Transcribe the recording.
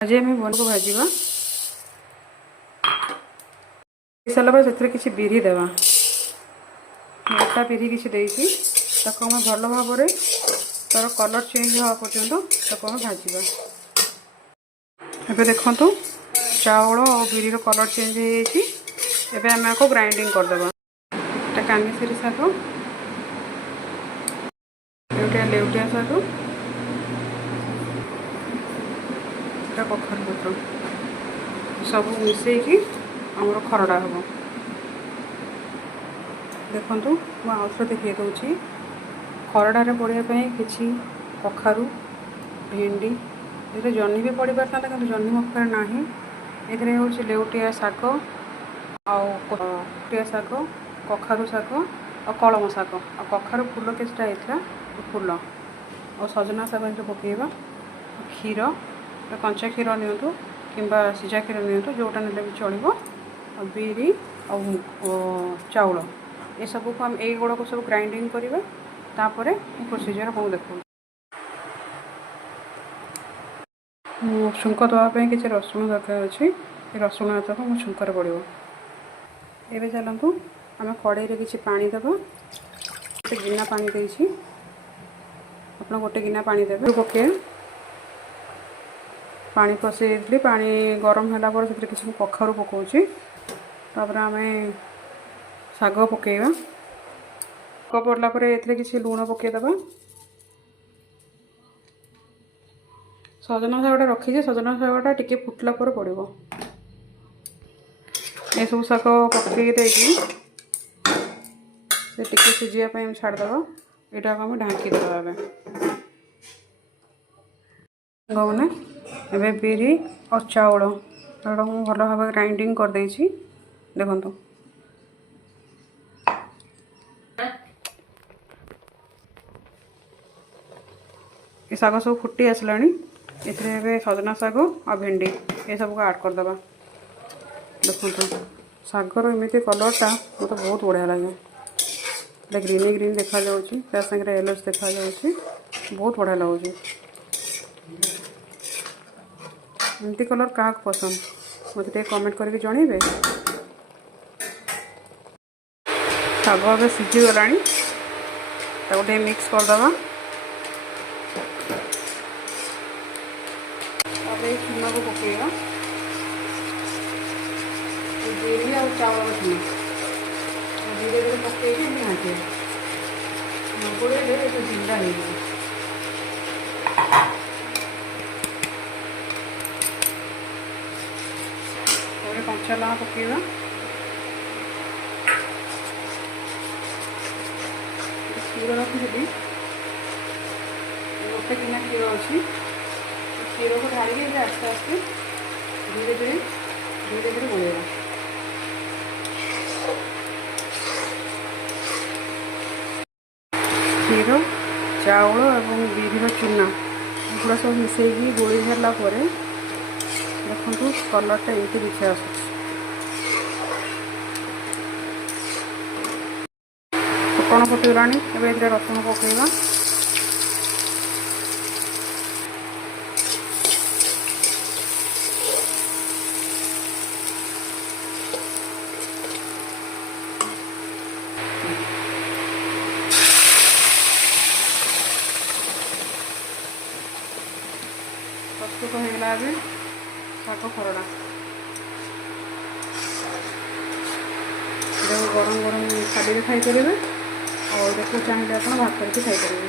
आज आम बन को भाजवा सारा से किसी बिरी देवा मोटा बिरी किसी भल भाव तार कलर चेंज हवा पर्यंत भाजवा। एबे देखंतु चाउल और बिरी कलर चेंज हो आम को ग्राइंडिंग करदे। कामिसरी शाग लेउटिया शाग कखार पत्र सब मिसेकी आमर खरड़ा हम। देखु मुझे आउथरे देखिए दूसरी खरड़े पड़ापी किसी कखारू भेंडी ये जह्नी भी पड़ पारता कि जह्नी मो पाखे ना। ये हूँ लेउटिया शाग आउटिया शाग कखारू शाग और कलम शाग और कखारू फूल किसटा होता फूल और सजना शाग पकेबा क्षीर कंचा क्षीर नियंतु किंबा सीझा क्षीर नियंतु जोटा ने भी चलो बिरी और चाउल ये सब को हम यही गुड़ा को सब ग्राइंडिंग करवा। तापर प्रोसीजर कौन देखो छुंक देवाई किसी रसुण दरकार अच्छी रसुण तक मो छुंकर पड़ो। ये चलतु आम कड़े किसी पानी देव गोटे गिना पानी देती आप गोटे गिना पानी देवे पके पानी पसई पानी गरम है किसी कखारू पकाऊँगी। तापर आम शाग पकेवा पड़ला किसी लुण पकईदे सजना शागटा रखी सजना शागटा टी फुटला पड़ो ये सब शाग पकई देगी से टिके सीझापी छाड़देव यहाँ को आम ढांकीदेवा मैंने एबे बिरी और चाउल एटा मुझे भल भाव ग्राइंडिंग कर देछि। देखंतु ये शाग सब फुटी आसलानी ए सजना शाग और भेंडी ये सब को ऐड करदे। देखो शागर एमती कलरटा मत बहुत बढ़िया लगे ग्रीन ग्रीन देखा सागे येलोज देखा बहुत बढ़िया लगुच। एमती कलर क्या पसंद मत कमेंट करके जनइबे। शाग अब सीझीगला गोटे मिक्स करदे। चूना को पकेगा बिरी और चावल चूना धीरे धीरे पकई घाटे गोड़े जिंदा हो कंचा लगा पकेगा क्षीर रखी गोटे गिना क्षीर अच्छी क्षीर को ढाली आस्ते आस्ते धीरे धीरे धीरे धीरे गोलेगा। क्षीर चाउल और बिरी चूना गुड़ा सब मिसेगी गोली सारापर देखो कलरटा एमती दिखे आस फुटण फुटगलानी ए रसुण पकेगा प्रस्तुत होगा शाग खरड़ा गरम गरम खाली खाई पारे और देखो चाहिए आप भात करके खाई पारे।